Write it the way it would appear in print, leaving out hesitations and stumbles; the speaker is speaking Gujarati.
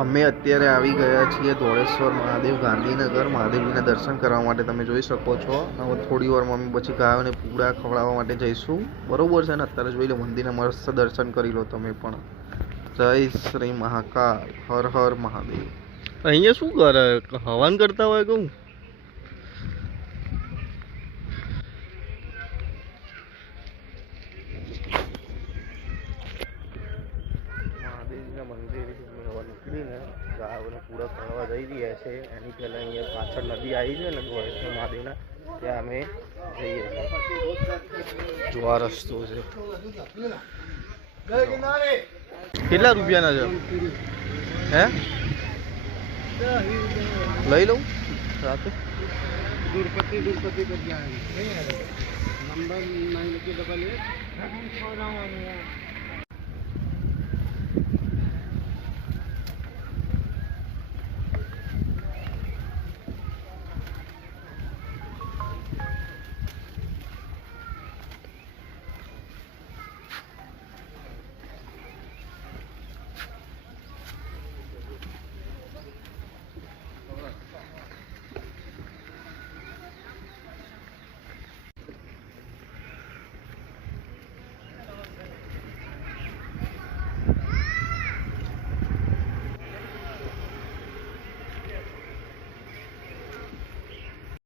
અમે અત્યારે આવી ગયા છીએ ધોળેશ્વર મહાદેવ ગાંધીનગર મહાદેવજીના દર્શન કરવા માટે. તમે જોઈ શકો છો. હવે થોડી વારમાં અમે પછી ગાયોને પૂડા ખવડાવવા માટે જઈશું. બરોબર છે ને? અત્યારે જોઈ લો મંદિરના મસ્ત દર્શન કરી લો તમે પણ. જય શ્રી મહાકાલ, હર હર મહાદેવ. અહીંયા શું કરે? હવન કરતા હોય કહું. મહાદેવજીના મંદિરથી નીકળીને ગાયોને પૂરા કરવા જઈ રહ્યા છે. એની પહેલાં અહીંયા પાછળ નદી આવી છે ને ધોળેશ્વર મહાદેવના, ત્યાં અમે જઈએ છીએ. જો આ રસ્તો છે. કેટલા રૂપિયાના છે? હે લઈ લઉં રાતે? दुर्पति कर दिया नंबर 9 के डबल 8